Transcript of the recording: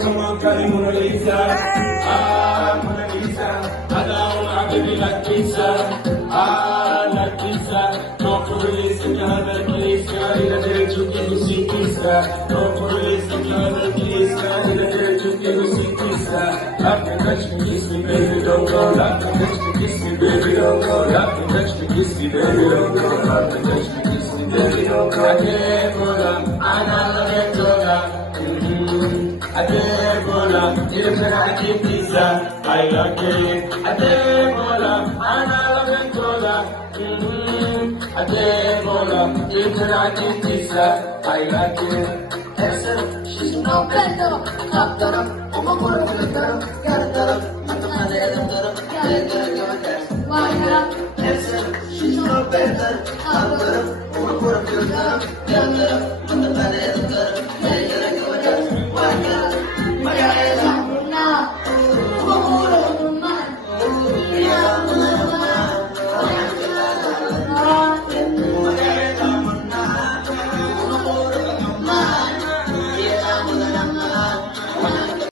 Come on, Kali Mona Lisa. Ah, Mona Lisa. I don't want baby like pizza. Ah, like pizza. No police in the police. In the direction you see pizza. No police in the police. In the direction you see pizza. Love to touch me, kiss me, baby, don't go. Love to touch me, kiss me, baby, don't go. Love to touch me, kiss me, baby, don't go. Love to touch me, kiss me, baby, don't go. I can't go down. I can't go down. Adebola, Illuminati pizza, I like it. Adebola, Anna Adebola, Illuminati pizza, I like it. Excellent, she's no better. Top taraf, ama korkulu taraf, yan taraf, atımada yadım taraf, yan taraf, yan taraf. Vay taraf, excellent, she's no better. Top taraf, ama korkulu taraf, yan taraf.